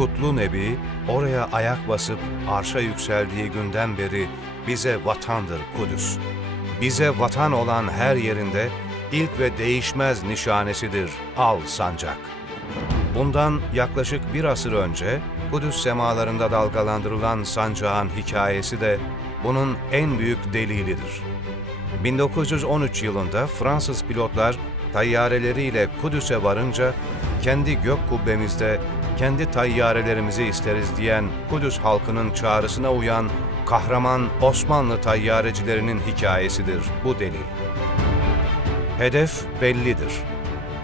Kutlu Nebi oraya ayak basıp arşa yükseldiği günden beri bize vatandır Kudüs. Bize vatan olan her yerinde ilk ve değişmez nişanesidir Al Sancak. Bundan yaklaşık bir asır önce Kudüs semalarında dalgalandırılan sancağın hikayesi de bunun en büyük delilidir. 1913 yılında Fransız pilotlar tayyareleriyle Kudüs'e varınca kendi gök kubbemizde kendi tayyarelerimizi isteriz diyen Kudüs halkının çağrısına uyan kahraman Osmanlı tayyarecilerinin hikayesidir bu delil. Hedef bellidir.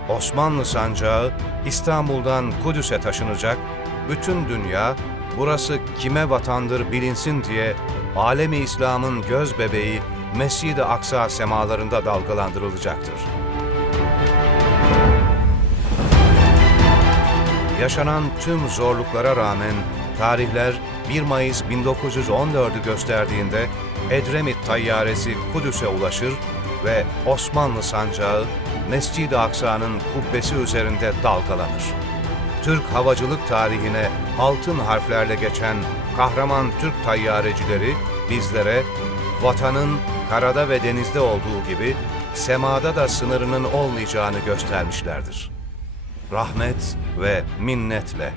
Osmanlı sancağı İstanbul'dan Kudüs'e taşınacak, bütün dünya burası kime vatandır bilinsin diye alemi İslam'ın göz bebeği Mescid-i Aksa semalarında dalgalandırılacaktır. Yaşanan tüm zorluklara rağmen tarihler 1 Mayıs 1914'ü gösterdiğinde Edremit tayyaresi Kudüs'e ulaşır ve Osmanlı sancağı Mescid-i Aksa'nın kubbesi üzerinde dalgalanır. Türk havacılık tarihine altın harflerle geçen kahraman Türk tayyarecileri bizlere vatanın karada ve denizde olduğu gibi semada da sınırının olmayacağını göstermişlerdir. Rahmet ve minnetle.